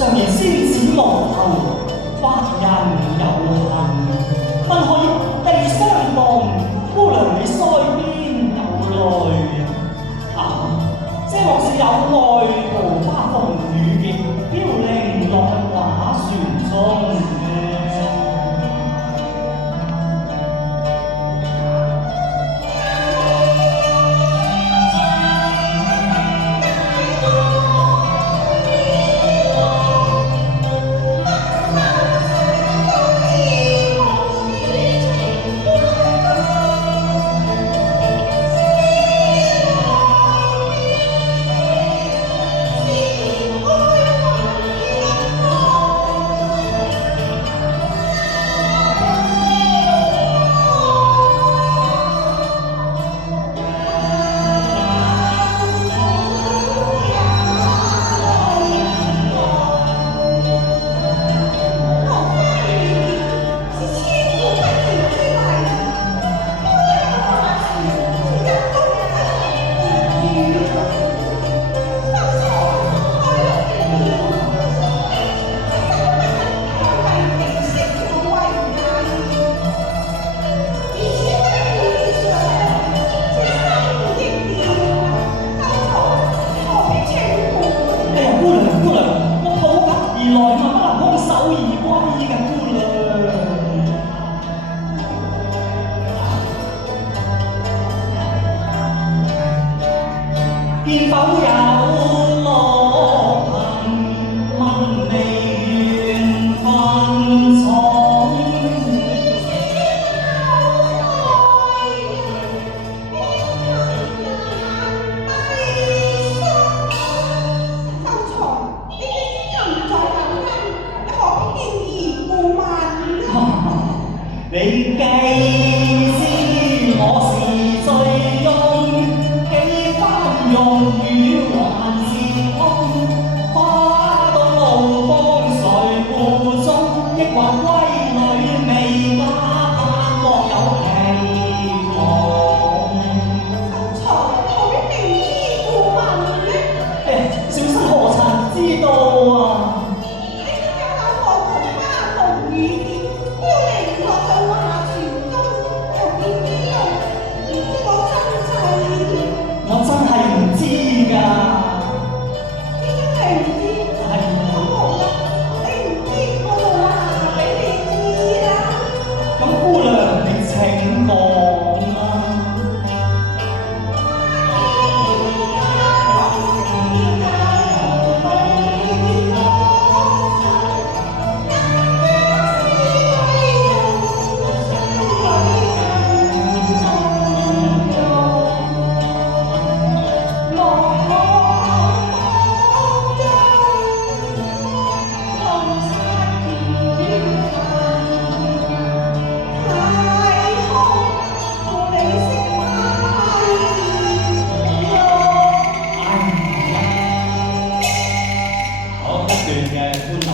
常言先子無後，發人有幸，不可以地相逢。姑娘你腮邊有淚啊！這莫是有愛桃花風雨亦飄零落畫船中。見否有落憑問你緣分重，你既知我是醉翁，幾番用語還是空，花到怒風誰負中，抑或閨女未嫁，盼望有期望。小生何曾知道啊！我真係唔知㗎。點解你唔知？係咁好啦，你唔知我就話俾你知啦。咁姑娘你請講啦。好，一段嘅歡樂